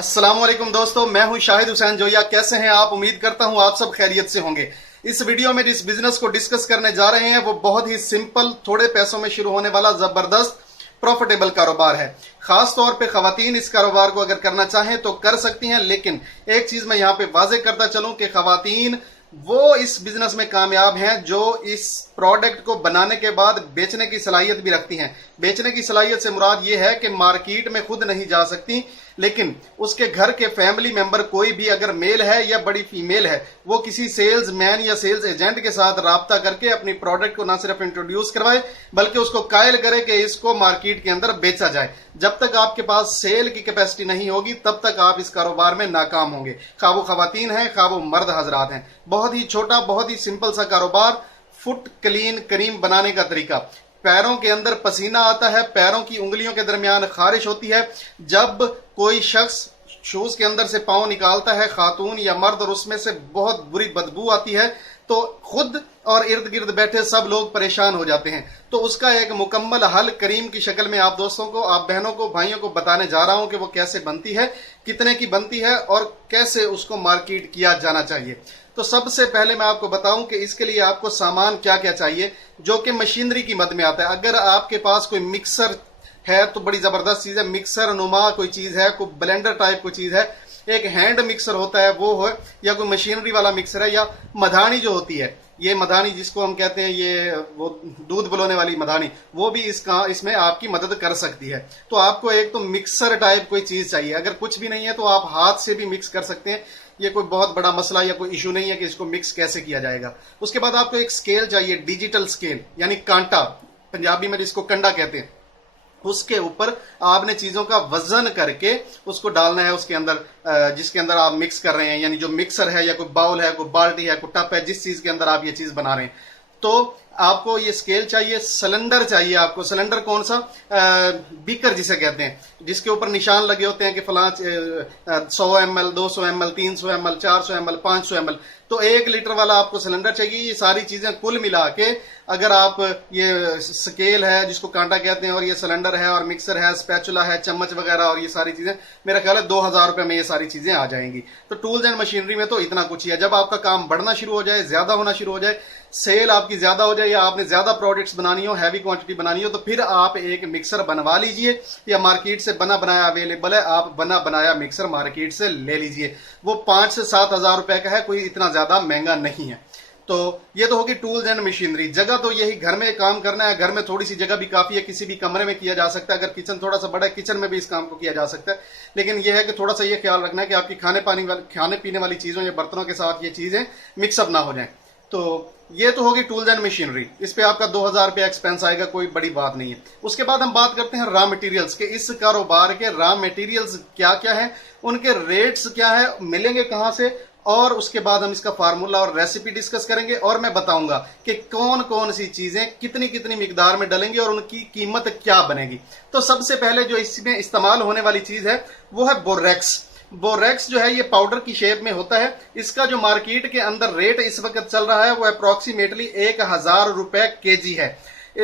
अस्सलामुअलैकुम दोस्तों, मैं हूं शाहिद हुसैन जोया। कैसे हैं आप? उम्मीद करता हूं आप सब खैरियत से होंगे। इस वीडियो में जिस बिजनेस को डिस्कस करने जा रहे हैं वो बहुत ही सिंपल, थोड़े पैसों में शुरू होने वाला जबरदस्त प्रॉफिटेबल कारोबार है। खास तौर पे खवातीन इस कारोबार को अगर करना चाहें तो कर सकती हैं, लेकिन एक चीज मैं यहां पे वाजे करता चलूं कि खवातीन वो इस बिजनेस में कामयाब हैं जो इस प्रोडक्ट को बनाने के बाद बेचने की सलाहियत भी रखती हैं। बेचने की सलाहियत से मुराद ये है कि मार्केट में खुद नहीं जा सकती, लेकिन उसके घर के फैमिली मेंबर कोई भी अगर मेल है या बड़ी फीमेल है, वो किसी सेल्स मैन या सेल्स एजेंट के साथ राब्ता करके अपनी प्रोडक्ट को ना सिर्फ इंट्रोड्यूस करवाए बल्कि उसको कायल करे कि इसको मार्केट के अंदर बेचा जाए। जब तक आपके पास सेल की कैपेसिटी नहीं होगी तब तक आप इस कारोबार में नाकाम होंगे, खा वो खवातीन हैं खा वो मर्द हजरात हैं। बहुत ही छोटा, बहुत ही सिंपल सा कारोबार। फुट क्लीन क्रीम बनाने का तरीका। पैरों के अंदर पसीना आता है, पैरों की उंगलियों के दरमियान खारिश होती है। जब कोई शख्स शूज के अंदर से पांव निकालता है, खातून या मर्द, और उसमें से बहुत बुरी बदबू आती है तो खुद और इर्द गिर्द बैठे सब लोग परेशान हो जाते हैं। तो उसका एक मुकम्मल हल करीम की शक्ल में आप दोस्तों को, आप बहनों को, भाइयों को बताने जा रहा हूं कि वो कैसे बनती है, कितने की बनती है और कैसे उसको मार्केट किया जाना चाहिए। तो सबसे पहले मैं आपको बताऊं कि इसके लिए आपको सामान क्या क्या चाहिए, जो कि मशीनरी की मद में आता है। अगर आपके पास कोई मिक्सर है तो बड़ी जबरदस्त चीज है, मिक्सर नुमा कोई चीज है, कोई ब्लेंडर टाइप कोई चीज है, एक हैंड मिक्सर होता है वो है, या कोई मशीनरी वाला मिक्सर है, या मधानी जो होती है, ये मधानी जिसको हम कहते हैं, ये वो दूध बुलाने वाली मधानी, वो भी इसमें आपकी मदद कर सकती है। तो आपको एक तो मिक्सर टाइप कोई चीज चाहिए। अगर कुछ भी नहीं है तो आप हाथ से भी मिक्स कर सकते हैं, ये कोई बहुत बड़ा मसला या कोई इशू नहीं है कि इसको मिक्स कैसे किया जाएगा। उसके बाद आपको एक स्केल चाहिए, डिजिटल स्केल यानी कांटा, पंजाबी में जिसको कंडा कहते हैं। उसके ऊपर आपने चीजों का वजन करके उसको डालना है उसके अंदर, जिसके अंदर आप मिक्स कर रहे हैं, यानी जो मिक्सर है या कोई बाउल है, कोई बाल्टी है, कोई टप है, जिस चीज के अंदर आप ये चीज बना रहे हैं। तो आपको ये स्केल चाहिए। सिलेंडर चाहिए आपको। सिलेंडर कौन सा? बीकर जिसे कहते हैं, जिसके ऊपर निशान लगे होते हैं कि फला 100 ml, 200 ml, 300 ml, 400 ml, 500 ml। तो 1 लीटर वाला आपको सिलेंडर चाहिए। ये सारी चीजें कुल मिला के अगर आप, ये स्केल है जिसको कांटा कहते हैं, और ये सिलेंडर है, और मिक्सर है, स्पैचुला है, चम्मच वगैरह, और ये सारी चीजें, मेरा ख्याल है 2000 रुपए में ये सारी चीजें आ जाएंगी। तो टूल्स एंड मशीनरी में तो इतना कुछ ही है। जब आपका काम बढ़ना शुरू हो जाए, ज्यादा होना शुरू हो जाए, सेल आपकी ज्यादा हो जाए, या आपने ज्यादा प्रोडक्ट्स बनानी हो, हैवी क्वांटिटी बनानी हो, तो फिर आप एक मिक्सर बनवा लीजिए, या मार्केट से बना बनाया अवेलेबल है, आप बना बनाया मिक्सर मार्केट से ले लीजिए। वो 5 से 7 हजार रुपए का है, कोई इतना ज्यादा महंगा नहीं है। तो ये तो होगी टूल्स एंड मशीनरी। जगह तो यही, घर में काम करना है, घर में थोड़ी सी जगह भी काफी है, किसी भी कमरे में किया जा सकता है। अगर किचन थोड़ा सा बड़ा है, किचन में भी इस काम को किया जा सकता है। लेकिन यह है कि थोड़ा सा ये ख्याल रखना है कि आपकी खाने पीने वाली चीजों या बर्तनों के साथ ये चीजें मिक्सअप ना हो जाए। तो ये तो होगी टूल्स एंड मशीनरी। इस पे आपका 2000 रुपया एक्सपेंस आएगा, कोई बड़ी बात नहीं है। उसके बाद हम बात करते हैं रॉ मटेरियल्स के। इस कारोबार के रॉ मटेरियल्स क्या क्या है, उनके रेट्स क्या है, मिलेंगे कहां से, और उसके बाद हम इसका फार्मूला और रेसिपी डिस्कस करेंगे, और मैं बताऊंगा कि कौन कौन सी चीजें कितनी कितनी मिकदार में डलेंगे और उनकी कीमत क्या बनेगी। तो सबसे पहले जो इसमें इस्तेमाल होने वाली चीज है वो है बोरेक्स। बोरेक्स जो है ये पाउडर की शेप में होता है। इसका जो मार्केट के अंदर रेट इस वक्त चल रहा है वो अप्रोक्सीमेटली 1000 रुपए केजी है।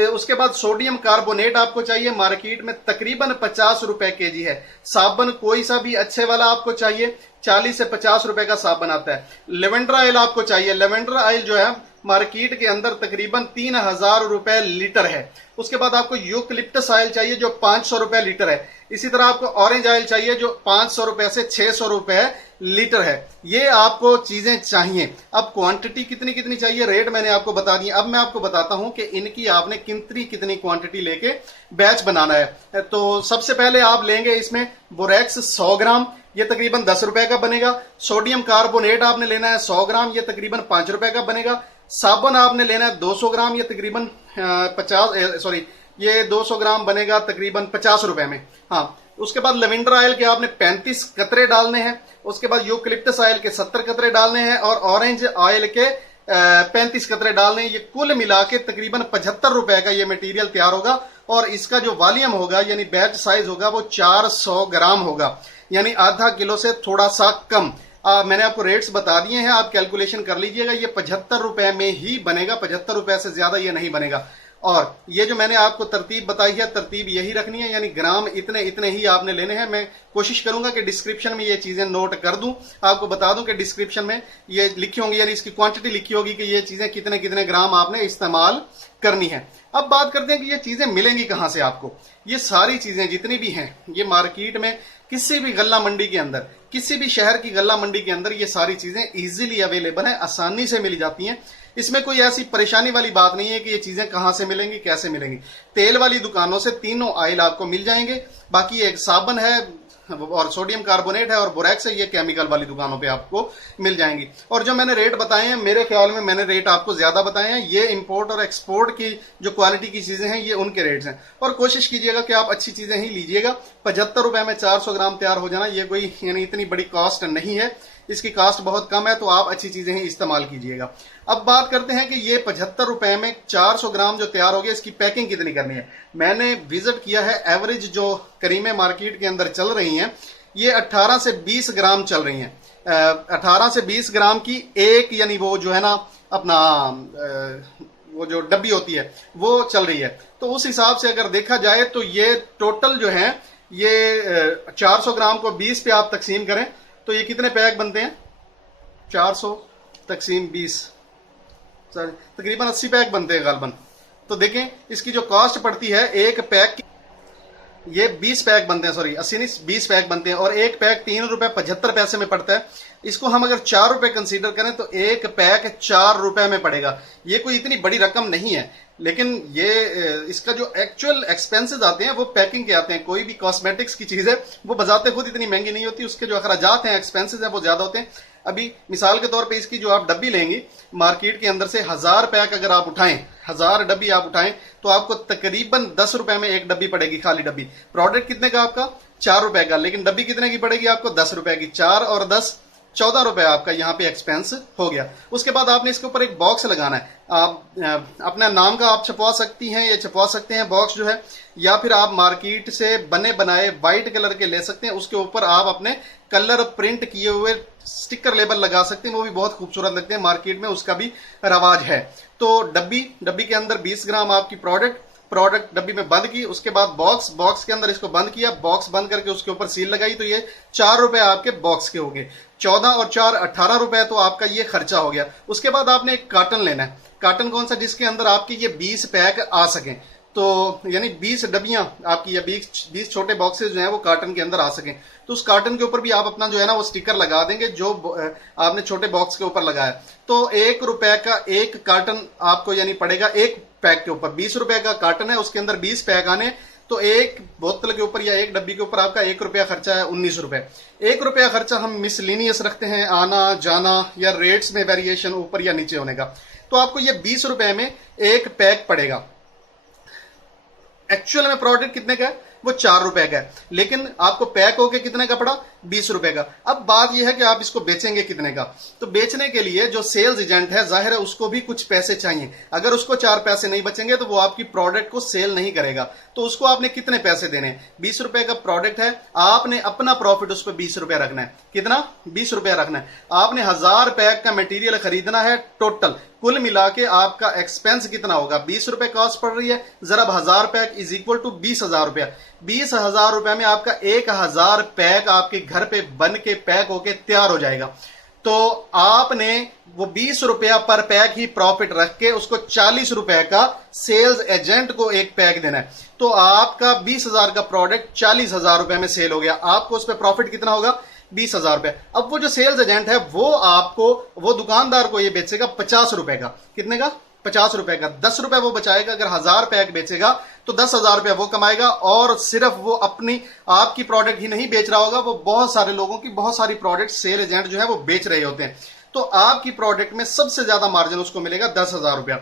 उसके बाद सोडियम कार्बोनेट आपको चाहिए, मार्केट में तकरीबन 50 रुपए केजी है। साबन कोई सा भी अच्छे वाला आपको चाहिए, 40 से 50 रुपए का साबन आता है। लेवेंडर ऑयल आपको चाहिए। लेवेंडर ऑयल जो है मार्केट के अंदर तकरीबन 3000 रुपए लीटर है। उसके बाद आपको यूकलिप्टस ऑयल चाहिए जो 500 रुपए लीटर है। इसी तरह आपको ऑरेंज ऑयल चाहिए जो 500 रुपए से 600 रुपए लीटर है। ये आपको चीजें चाहिए। अब क्वांटिटी कितनी कितनी चाहिए, रेट मैंने आपको बता दी। अब मैं आपको बताता हूं कि इनकी आपने कितनी क्वांटिटी लेके बैच बनाना है। तो सबसे पहले आप लेंगे इसमें बोरेक्स 100 ग्राम, ये तकरीबन 10 रुपए का बनेगा। सोडियम कार्बोनेट आपने लेना है 100 ग्राम, ये तकरीबन 5 रुपए का बनेगा। साबुन आपने लेना है 200 ग्राम, ये तकरीबन 200 ग्राम बनेगा तकरीबन 50 रुपए में। हाँ, उसके बाद लेवेंडर ऑयल के आपने 35 कतरे डालने हैं। उसके बाद यूकलिप्टस ऑयल के 70 कतरे डालने हैं, और ऑरेंज ऑयल के 35 कतरे डालने हैं। ये कुल मिला के तकरीबन 75 रुपए का ये मटेरियल तैयार होगा, और इसका जो वॉल्यूम होगा यानी बैच साइज होगा वो 400 ग्राम होगा, यानी आधा किलो से थोड़ा सा कम। मैंने आपको रेट्स बता दिए हैं, आप कैलकुलेशन कर लीजिएगा। ये 75 रुपए में ही बनेगा, 75 रुपए से ज्यादा ये नहीं बनेगा। और ये जो मैंने आपको तरतीब बताई है, तरतीब यही रखनी है, यानी ग्राम इतने इतने ही आपने लेने हैं। मैं कोशिश करूंगा कि डिस्क्रिप्शन में ये चीजें नोट कर दूं, आपको बता दूं कि डिस्क्रिप्शन में ये लिखी होंगी, यानी इसकी क्वांटिटी लिखी होगी कि ये चीजें कितने कितने ग्राम आपने इस्तेमाल करनी है। अब बात करते हैं कि ये चीजें मिलेंगी कहां से आपको। ये सारी चीजें जितनी भी हैं, ये मार्केट में किसी भी गल्ला मंडी के अंदर, किसी भी शहर की गल्ला मंडी के अंदर ये सारी चीजें इजीली अवेलेबल है, आसानी से मिल जाती हैं। इसमें कोई ऐसी परेशानी वाली बात नहीं है कि ये चीजें कहां से मिलेंगी, कैसे मिलेंगी। तेल वाली दुकानों से तीनों ऑयल आपको मिल जाएंगे। बाकी एक साबुन है और सोडियम कार्बोनेट है और बोरैक्स है, ये केमिकल वाली दुकानों पे आपको मिल जाएंगी। और जो मैंने रेट बताए हैं, मेरे ख्याल में मैंने रेट आपको ज्यादा बताए हैं। ये इंपोर्ट और एक्सपोर्ट की जो क्वालिटी की चीजें हैं, ये उनके रेट्स हैं। और कोशिश कीजिएगा कि आप अच्छी चीजें ही लीजिएगा। 75 रुपए में 400 ग्राम तैयार हो जाना, ये कोई यानी इतनी बड़ी कॉस्ट नहीं है, इसकी कॉस्ट बहुत कम है, तो आप अच्छी चीजें ही इस्तेमाल कीजिएगा। अब बात करते हैं कि ये 75 रुपए में 400 ग्राम जो तैयार हो गया, इसकी पैकिंग कितनी करनी है। मैंने विजिट किया है, एवरेज जो करीमें मार्केट के अंदर चल रही हैं, ये 18 से 20 ग्राम चल रही हैं। 18 से 20 ग्राम की एक, यानी वो जो है ना अपना वो जो डब्बी होती है वो चल रही है। तो उस हिसाब से अगर देखा जाए तो ये टोटल जो है, ये 400 ग्राम को 20 पे आप तकसीम करें तो ये कितने पैक बनते हैं। 400 तकसीम 20, तकरीबन 80 पैक बनते हैं गालबन। तो देखें इसकी जो कॉस्ट पड़ती है एक पैक की, ये 20 पैक बनते हैं, सॉरी 80 नहीं 20 पैक बनते हैं, और एक पैक 3 रुपए 75 पैसे में पड़ता है। इसको हम अगर 4 रुपए कंसीडर करें तो एक पैक 4 रुपए में पड़ेगा। ये कोई इतनी बड़ी रकम नहीं है, लेकिन ये इसका जो एक्चुअल एक्सपेंसेस आते हैं वो पैकिंग के आते हैं। कोई भी कॉस्मेटिक्स की चीज है वो बजाते खुद इतनी महंगी नहीं होती, उसके जो अखराजात हैं, एक्सपेंसेस हैं, वो ज्यादा होते हैं। अभी मिसाल के तौर पे इसकी जो आप डब्बी लेंगी मार्केट के अंदर से, 1000 पैक अगर आप उठाएं, 1000 डब्बी आप उठाएं तो आपको तकरीबन 10 रुपए में एक डब्बी पड़ेगी, खाली डब्बी। प्रोडक्ट कितने का आपका 4 रुपए का, लेकिन डब्बी कितने की पड़ेगी आपको 10 रुपए की। 4 और 10 14 रुपए आपका यहाँ पे एक्सपेंस हो गया। उसके बाद आपने इसके ऊपर एक बॉक्स लगाना है। आप अपना नाम का आप छपवा सकती हैं, ये छपवा सकते हैं बॉक्स जो है, या फिर आप मार्केट से बने बनाए व्हाइट कलर के ले सकते हैं। उसके ऊपर आप अपने कलर प्रिंट किए हुए स्टिकर लेबल लगा सकते हैं, वो भी बहुत खूबसूरत लगते हैं, मार्केट में उसका भी रवाज है। तो डब्बी के अंदर 20 ग्राम आपकी प्रोडक्ट डब्बी में बंद की, उसके बाद बॉक्स के अंदर इसको बंद किया, बॉक्स बंद करके उसके ऊपर सील लगाई, तो ये 4 रुपए आपके बॉक्स के हो गए। 14 और 4 18 रुपए तो आपका ये खर्चा हो गया। उसके बाद आपने एक कार्टन लेना है। कार्टन कौन सा, जिसके अंदर आपके ये 20 पैक आ सकें, तो यानी 20 डबियां आपकी या 20 छोटे बॉक्सेस जो हैं वो कार्टन के अंदर आ सकें। तो उस कार्टन के ऊपर भी आप अपना जो है ना वो स्टिकर लगा देंगे जो आपने छोटे बॉक्स के ऊपर लगाया। तो 1 रुपए का एक कार्टन आपको यानी पड़ेगा एक पैक के ऊपर। 20 रुपए का कार्टन है, उसके अंदर 20 पैक आने, तो एक बोतल के ऊपर या एक डब्बी के ऊपर आपका 1 रुपया खर्चा है 19 रुपए। 1 रुपया खर्चा हम मिसलिनियस रखते हैं, आना जाना या रेट्स में वेरिएशन ऊपर या नीचे होने का। तो आपको ये 20 रुपए में एक पैक पड़ेगा। एक्चुअल में प्रोडक्ट कितने का है, वो 4 रुपए का है, लेकिन आपको पैक होके कितने का पड़ा 20 रुपए का। अब बात यह है कि आप इसको बेचेंगे कितने का। तो बेचने के लिए जो सेल्स एजेंट है, जाहिर है उसको भी कुछ पैसे चाहिए। अगर उसको 4 पैसे नहीं बचेंगे तो वो आपकी प्रोडक्ट को सेल नहीं करेगा। तो उसको आपने कितने पैसे देने, 20 रुपए का प्रोडक्ट है, आपने अपना प्रॉफिट उस पर 20 रुपया रखना है। कितना 20 रुपया रखना है। आपने 1000 पैक का मटेरियल खरीदना है, टोटल कुल मिला के आपका एक्सपेंस कितना होगा, 20 रुपए कॉस्ट पड़ रही है, जरा 1000 पैक इज इक्वल टू 20,000 रुपया। 20,000 रुपए में आपका 1000 पैक आपके घर पे बन के पैक होके तैयार हो जाएगा। तो आपने वो 20 रुपया पर पैक ही प्रॉफिट रख के उसको 40 रुपए का सेल्स एजेंट को एक पैक देना है। तो आपका 20,000 का प्रोडक्ट 40,000 रुपए में सेल हो गया। आपको उस पर प्रॉफिट कितना होगा 20,000 रुपए। अब वो जो सेल्स एजेंट है वो आपको, वो दुकानदार को ये बेचेगा 50 रुपए का। कितने का 50 रुपए का। 10 रुपए वो बचाएगा। अगर 1000 पैक बेचेगा तो 10,000 रुपया वो कमाएगा। और सिर्फ वो अपनी आपकी प्रोडक्ट ही नहीं बेच रहा होगा, वो बहुत सारे लोगों की बहुत सारी प्रोडक्ट सेल एजेंट जो है वो बेच रहे होते हैं। तो आपकी प्रोडक्ट में सबसे ज्यादा मार्जिन उसको मिलेगा 10,000 रुपया।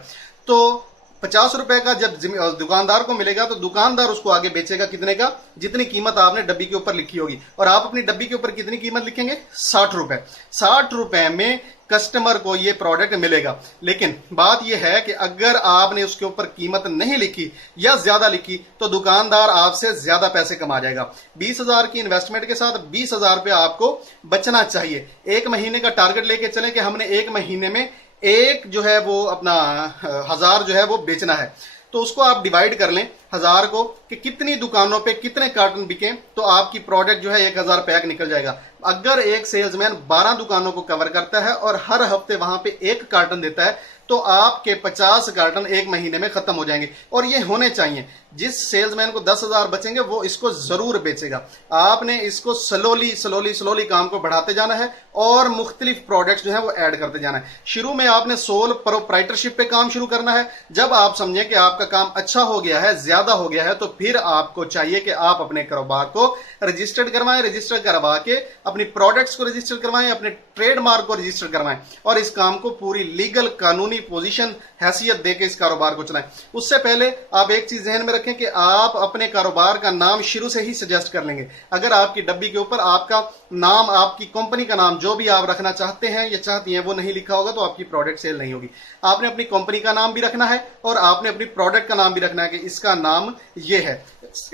तो 50 रुपए का जब दुकानदार को मिलेगा तो दुकानदार उसको आगे बेचेगा कितने का, जितनी कीमत आपने डब्बी के ऊपर लिखी होगी। और आप अपनी डब्बी के ऊपर कितनी कीमत लिखेंगे 60 रुपए। 60 रुपए में कस्टमर को ये प्रोडक्ट मिलेगा। लेकिन बात यह है कि अगर आपने उसके ऊपर कीमत नहीं लिखी या ज्यादा लिखी तो दुकानदार आपसे ज्यादा पैसे कमा जाएगा। 20,000 की इन्वेस्टमेंट के साथ 20,000 रुपया आपको बचना चाहिए। एक महीने का टारगेट लेके चलें कि हमने एक महीने में एक जो है वो अपना 1000 जो है वो बेचना है। तो उसको आप डिवाइड कर लें 1000 को कि कितनी दुकानों पे कितने कार्टन बिके, तो आपकी प्रोडक्ट जो है 1000 पैक निकल जाएगा। अगर एक सेल्समैन 12 दुकानों को कवर करता है और हर हफ्ते वहां पे एक कार्टन देता है, तो आपके 50 कार्टन एक महीने में खत्म हो जाएंगे। और ये होने चाहिए। जिस सेल्समैन को 10,000 बचेंगे वो इसको जरूर बेचेगा। आपने इसको स्लोली काम को बढ़ाते जाना है और मुख्तलिफ प्रोडक्ट्स जो है वो ऐड करते जाना है। शुरू में आपने सोल प्रोप्राइटरशिप पे काम शुरू करना है। जब आप समझें कि आपका काम अच्छा हो गया है, ज्यादा हो गया है, तो फिर आपको चाहिए कि आप अपने कारोबार को रजिस्टर्ड करवाएं। रजिस्टर करवा के अपनी प्रोडक्ट्स को रजिस्टर करवाएं, अपने ट्रेडमार्क को रजिस्टर करवाएं और इस काम को पूरी लीगल कानूनी पोजीशन हैसियत देके इस कारोबार को चलाएं। उससे पहले आप एक चीज ध्यान में रखें कि आप अपने कारोबार का नाम शुरू से ही सजेस्ट कर लेंगे। अगर आपकी डब्बी के ऊपर आपका नाम, आपकी कंपनी का नाम जो भी आप रखना चाहते हैं या चाहती हैं वो नहीं लिखा होगा, तो आपकी प्रोडक्ट सेल नहीं होगी। आपने अपनी कंपनी का नाम भी रखना है और आपने अपनी प्रोडक्ट का नाम भी रखना है कि इसका नाम ये है।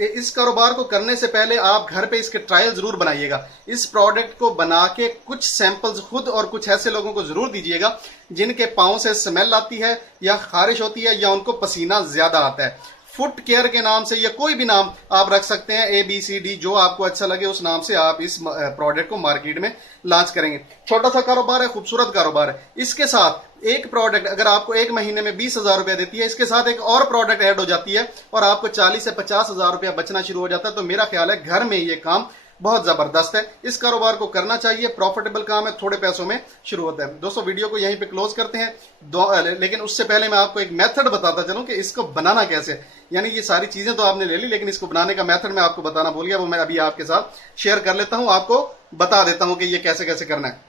इस कारोबार को करने से पहले आप घर पे इसके ट्रायल जरूर बनाइएगा। इस प्रोडक्ट को बना के कुछ सैंपल्स खुद और कुछ ऐसे लोगों को जरूर दीजिएगा जिनके पांव से स्मेल आती है या खारिश होती है या उनको पसीना ज्यादा आता है। फुट केयर के नाम से या कोई भी नाम आप रख सकते हैं, ABCD, जो आपको अच्छा लगे उस नाम से आप इस प्रोडक्ट को मार्केट में लॉन्च करेंगे। छोटा सा कारोबार है, खूबसूरत कारोबार है। इसके साथ एक प्रोडक्ट अगर आपको एक महीने में 20,000 रुपया देती है, इसके साथ एक और प्रोडक्ट ऐड हो जाती है और आपको 40 से 50,000 रुपया बचना शुरू हो जाता है, तो मेरा ख्याल है घर में ये काम बहुत जबरदस्त है। इस कारोबार को करना चाहिए, प्रॉफिटेबल काम है, थोड़े पैसों में शुरू होता है। दोस्तों वीडियो को यहीं पे क्लोज करते हैं, लेकिन उससे पहले मैं आपको एक मेथड बताता चलूं कि इसको बनाना कैसे। यानी ये सारी चीजें तो आपने ले ली, लेकिन इसको बनाने का मेथड मैं आपको बताना भूल गया, वो मैं अभी आपके साथ शेयर कर लेता हूं, आपको बता देता हूं कि ये कैसे कैसे करना है।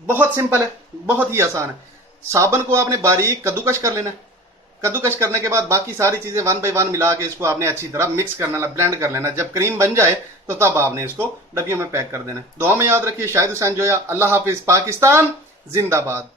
बहुत सिंपल है, बहुत ही आसान है। साबुन को आपने बारीक कद्दूकश कर लेना है। कद्दूकश करने के बाद बाकी सारी चीजें 1 बाय 1 मिला के इसको आपने अच्छी तरह मिक्स करना, ब्लेंड कर लेना। जब क्रीम बन जाए तो तब आपने इसको डब्बियों में पैक कर देना। दुआ में याद रखिए। शाहिद हुसैन जोया। अल्लाह हाफिज। पाकिस्तान जिंदाबाद।